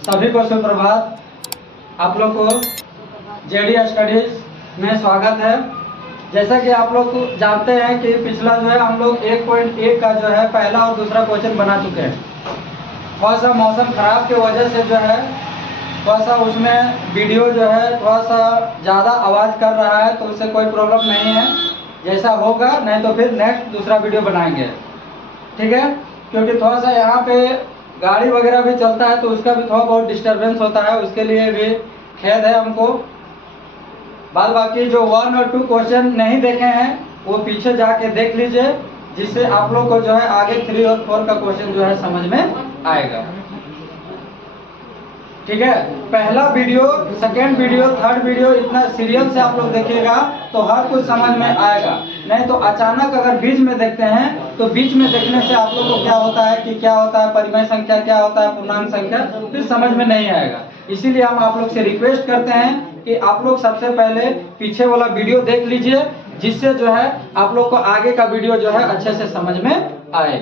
सभी को सुप्रभात। आप लोग को जेडी स्टडीज में स्वागत है। जैसा कि आप लोग जानते हैं कि पिछला जो है हम लोग 1.1 का जो है पहला और दूसरा क्वेश्चन बना चुके हैं। थोड़ा सा मौसम खराब की वजह से जो है थोड़ा सा उसमें वीडियो जो है थोड़ा सा ज़्यादा आवाज़ कर रहा है, तो उससे कोई प्रॉब्लम नहीं है। जैसा होगा नहीं तो फिर नेक्स्ट दूसरा वीडियो बनाएंगे, ठीक है। क्योंकि थोड़ा सा यहाँ पे गाड़ी वगैरह भी चलता है तो उसका भी थोड़ा बहुत डिस्टरबेंस होता है, उसके लिए भी खेद है हमको। बाद बाकी जो 1 और 2 क्वेश्चन नहीं देखे हैं वो पीछे जाके देख लीजिए, जिससे आप लोग को जो है आगे 3 और 4 का क्वेश्चन जो है समझ में आएगा, ठीक है। पहला video, second video, third video इतना सीरियल से आप लोग देखिएगा तो हर कुछ समझ में आएगा। नहीं तो अचानक अगर बीच में देखते हैं तो बीच में देखने से आप लोग को क्या होता है कि क्या होता है परिमेय संख्या, क्या होता है पूर्णांक संख्या, फिर समझ में नहीं आएगा। इसीलिए हम आप लोग से रिक्वेस्ट करते हैं कि आप लोग सबसे पहले पीछे वाला वीडियो देख लीजिए, जिससे जो है आप लोग को आगे का वीडियो जो है अच्छे से समझ में आए,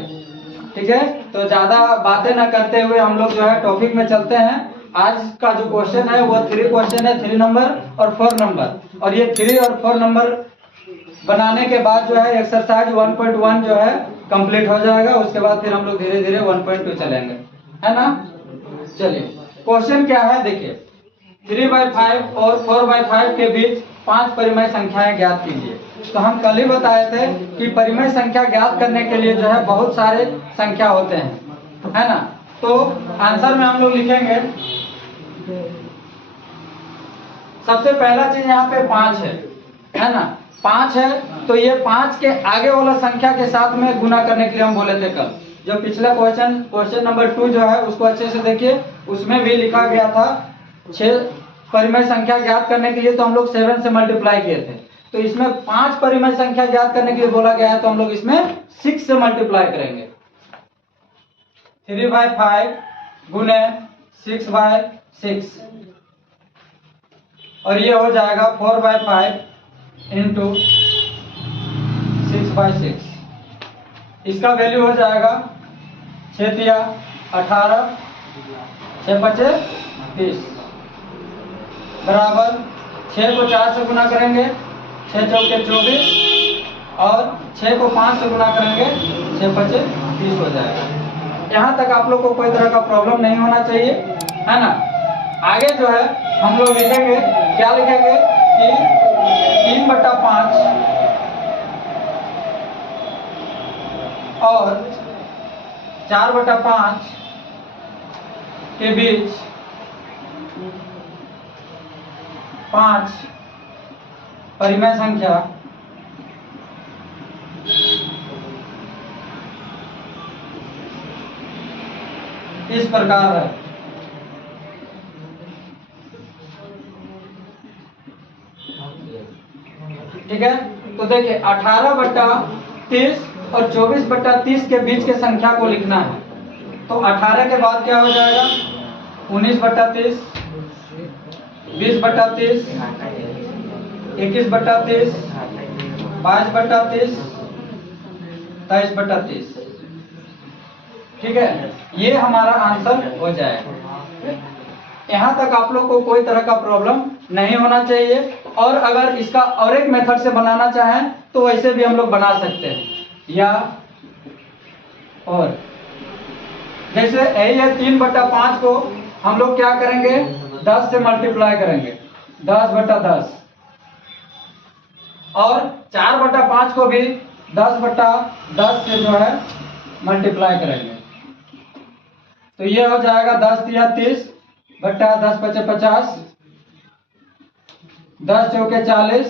ठीक है। तो ज्यादा बातें न करते हुए हम लोग जो है टॉपिक में चलते हैं। आज का जो क्वेश्चन है वो 3 क्वेश्चन है, 3 नंबर और 4 नंबर। और ये 3 और 4 नंबर बनाने के बाद जो है एक्सरसाइज 1.1 जो है कंप्लीट हो जाएगा। उसके बाद फिर हम लोग धीरे धीरे 1.2 चलेंगे, है ना। चलिए क्वेश्चन क्या है देखिए। 3/5 और 4/5 के बीच 5 परिमेय संख्याएं ज्ञात कीजिए। तो हम कल ही बताए थे कि परिमेय संख्या ज्ञात करने के लिए जो है बहुत सारे संख्या होते हैं, है ना। तो आंसर में हम लोग लिखेंगे, सबसे पहला चीज यहाँ पे 5 है ना। 5 है तो ये 5 के आगे वाला संख्या के साथ में गुना करने के लिए हम बोले थे कल। जो पिछला क्वेश्चन नंबर 2 जो है उसको अच्छे से देखिए, उसमें भी लिखा गया था 6 परिमेय संख्या ज्ञात करने के लिए, तो हम लोग 7 से मल्टीप्लाई किए थे। तो इसमें 5 परिमेय संख्या ज्ञात करने के लिए बोला गया है, तो हम लोग इसमें 6 से मल्टीप्लाई करेंगे। 3/5 गुने 6/6 और ये हो जाएगा 4/5 इंटू 6/6। इसका वैल्यू हो जाएगा 6 तिया 18, 6 पचे 30 बराबर 6 को 4 से गुना करेंगे 6 चौके 24 और 6 को 5 से गुना करेंगे 6 पचे 30 हो जाएगा। यहाँ तक आप लोग को कोई तरह का प्रॉब्लम नहीं होना चाहिए, है ना। आगे जो है हम लोग लिखेंगे, क्या लिखेंगे कि 3/5 और 4/5 के बीच 5 परिमेय संख्या इस प्रकार है। ठीक है, तो देखिए 18/30 और 24/30 के बीच के संख्या को लिखना है। तो 18 के बाद क्या हो जाएगा 19/30, 20/30, 21/30, 22/30, 23/30, ठीक है। ये हमारा आंसर हो जाएगा। यहाँ तक आप लोग को कोई तरह का प्रॉब्लम नहीं होना चाहिए। और अगर इसका और एक मेथड से बनाना चाहें तो वैसे भी हम लोग बना सकते हैं, या और जैसे यही है 3/5 को हम लोग क्या करेंगे 10 से मल्टीप्लाई करेंगे 10/10 और 4/5 को भी 10/10 से जो है मल्टीप्लाई करेंगे। तो ये हो जाएगा 10 तिया 30 बट्टा 10 पचे 50, 10 चौके 40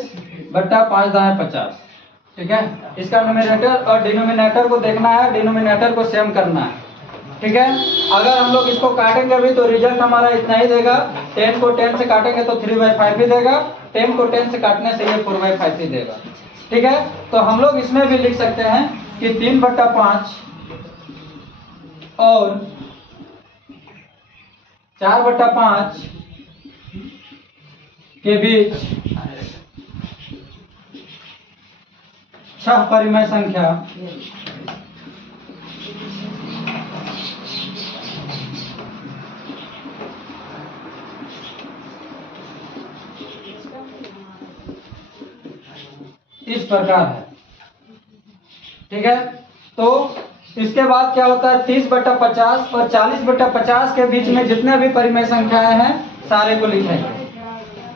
बट्टा 5 दाएं 50, ठीक है। इसका न्यूमरेटर और डिनोमिनेटर को देखना है, डिनोमिनेटर को सेम करना है, ठीक है। अगर हम लोग इसको काटेंगे भी तो रिजल्ट हमारा इतना ही देगा। 10 को 10 से काटेंगे तो 3/5 ही देगा, 10 को 10 से काटने से ये 4/5 ही देगा, ठीक है। तो हम लोग इसमें भी लिख सकते हैं कि 3/5 और 4/5 के बीच 6 परिमेय संख्या इस प्रकार है। ठीक है, तो इसके बाद क्या होता है, 30/50 और 40/50 के बीच में जितने भी परिमेय संख्याएं हैं सारे को लिखेंगे।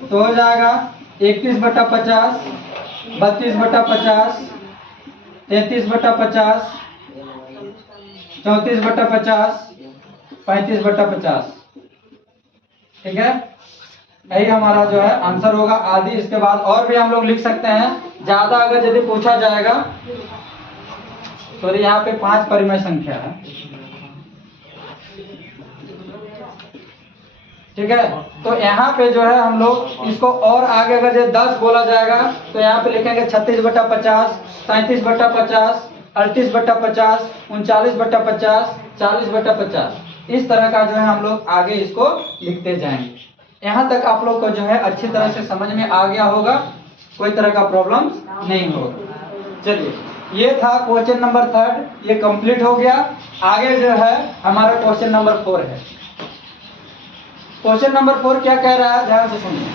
तो हो जाएगा 31/50, 32/50, 33/50, 34/50, 35/50। ठीक है, यही हमारा जो है आंसर होगा आदि। इसके बाद और भी हम लोग लिख सकते हैं, ज्यादा अगर यदि पूछा जाएगा। सॉरी, यहाँ पे 5 परिमेय संख्या है। ठीक है, तो यहाँ पे जो है हम लोग इसको और आगे अगर ये 10 बोला जाएगा तो यहाँ पे लिखेंगे 36/50, 37/50, 38/50, 39/50, 40/50। इस तरह का जो है हम लोग आगे इसको लिखते जाएंगे। यहाँ तक आप लोग को जो है अच्छी तरह से समझ में आ गया होगा, कोई तरह का प्रॉब्लम नहीं होगा। चलिए, ये था क्वेश्चन नंबर 3, ये कंप्लीट हो गया। आगे जो है हमारा क्वेश्चन नंबर 4 है। क्वेश्चन नंबर 4 क्या कह रहा है, ध्यान से सुनिए।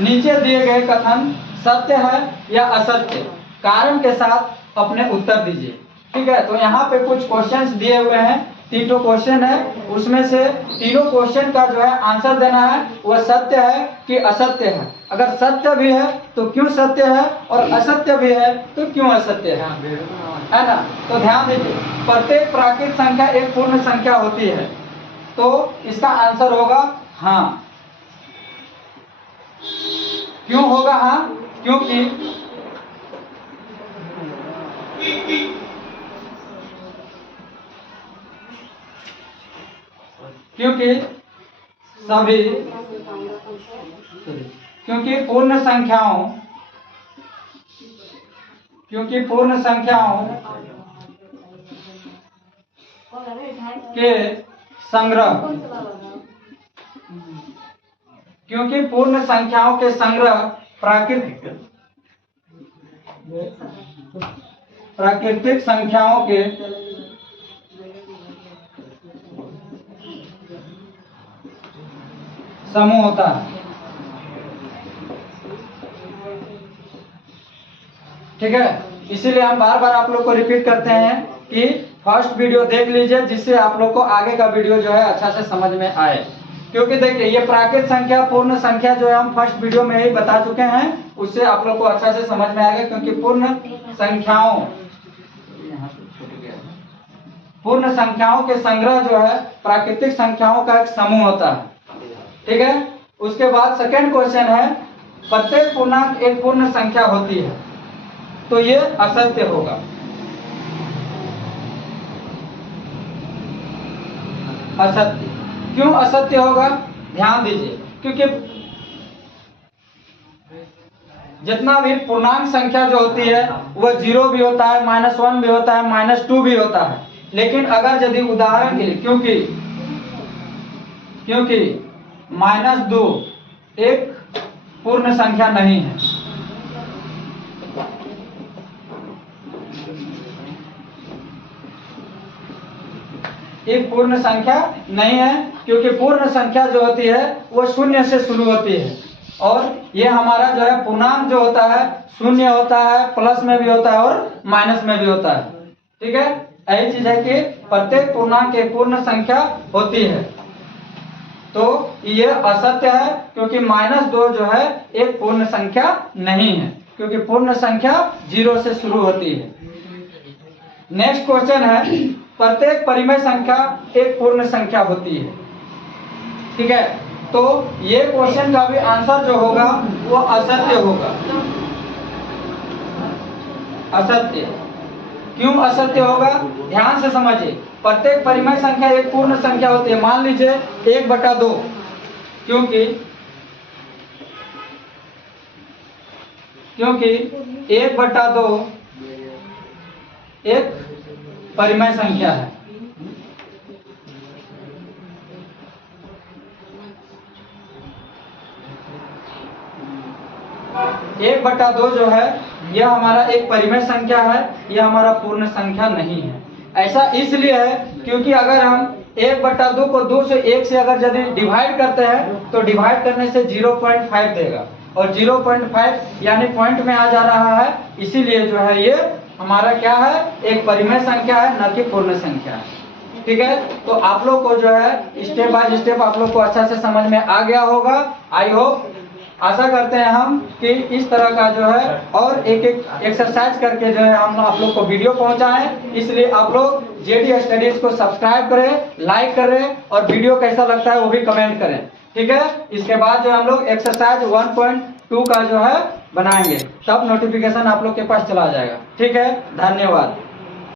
नीचे दिए गए कथन सत्य है या असत्य, कारण के साथ अपने उत्तर दीजिए। ठीक है, तो यहाँ पे कुछ क्वेश्चंस दिए हुए हैं, 3 क्वेश्चन है, उसमें से तीनों क्वेश्चन का जो है आंसर देना है, वह सत्य है कि असत्य है। अगर सत्य भी है तो क्यों सत्य है, और असत्य भी है तो क्यों असत्य है ना। तो ध्यान दीजिए, प्रत्येक प्राकृत संख्या एक पूर्ण संख्या होती है, तो इसका आंसर होगा हाँ। क्यों होगा हाँ, क्योंकि सभी पूर्ण संख्याओं के संग्रह, क्योंकि पूर्ण संख्याओं के संग्रह प्राकृतिक संख्याओं के समूह होता है। ठीक है, इसीलिए हम बार बार आप लोग को रिपीट करते हैं कि फर्स्ट वीडियो देख लीजिए, जिससे आप लोग को आगे का वीडियो जो है अच्छा से समझ में आए। क्योंकि देखिए, ये प्राकृत संख्या पूर्ण संख्या जो है हम फर्स्ट वीडियो में ही बता चुके हैं, उससे आप लोग को अच्छा से समझ में आएगा। क्योंकि पूर्ण संख्याओं के संग्रह जो है प्राकृतिक संख्याओं का एक समूह होता है। ठीक है, उसके बाद सेकेंड क्वेश्चन है, प्रत्येक पूर्णांक एक पूर्ण संख्या होती है, तो ये असत्य होगा। असत्य क्यों असत्य होगा, ध्यान दीजिए, क्योंकि जितना भी पूर्णांक संख्या जो होती है वह 0 भी होता है, -1 भी होता है, -2 भी होता है। लेकिन अगर यदि उदाहरण के लिए, क्योंकि -2 एक पूर्ण संख्या नहीं है, एक पूर्ण संख्या नहीं है, क्योंकि पूर्ण संख्या जो होती है वो 0 से शुरू होती है, और ये हमारा जो है पूर्णांक जो होता है 0 होता है, प्लस में भी होता है और माइनस में भी होता है। ठीक है, यही चीज है कि प्रत्येक पूर्णांक एक पूर्ण संख्या होती है, तो ये असत्य है, क्योंकि -2 जो है एक पूर्ण संख्या नहीं है, क्योंकि पूर्ण संख्या 0 से शुरू होती है। नेक्स्ट क्वेश्चन है, प्रत्येक परिमेय संख्या एक पूर्ण संख्या होती है। ठीक है, तो ये क्वेश्चन का भी आंसर जो होगा वो असत्य होगा। असत्य क्यों असत्य होगा, ध्यान से समझिए। प्रत्येक परिमेय संख्या एक पूर्ण संख्या होती है। मान लीजिए 1/2, क्योंकि 1/2 एक परिमेय संख्या है। एक बटा दो जो है यह हमारा एक परिमेय संख्या है, यह हमारा पूर्ण संख्या नहीं है। ऐसा इसलिए है क्योंकि अगर हम 1/2 को 2 से 1 से अगर यदि डिवाइड करते हैं तो डिवाइड करने से 0.5 देगा, और 0.5 यानी पॉइंट में आ जा रहा है, इसीलिए जो है ये हमारा क्या है, एक परिमेय संख्या है, न कि पूर्ण संख्या है। ठीक है, तो आप लोग को जो है स्टेप बाय स्टेप आप लोग को अच्छा से समझ में आ गया होगा। आई होप, आशा करते हैं हम कि इस तरह का जो है और एक एक एक्सरसाइज करके जो है हम आप लोग को वीडियो पहुंचाएं। इसलिए आप लोग जेडी स्टडीज को सब्सक्राइब करें, लाइक करें और वीडियो कैसा लगता है वो भी कमेंट करें। ठीक है, इसके बाद जो हम लोग एक्सरसाइज 1.2 का जो है बनाएंगे, तब नोटिफिकेशन आप लोग के पास चला जाएगा। ठीक है, धन्यवाद।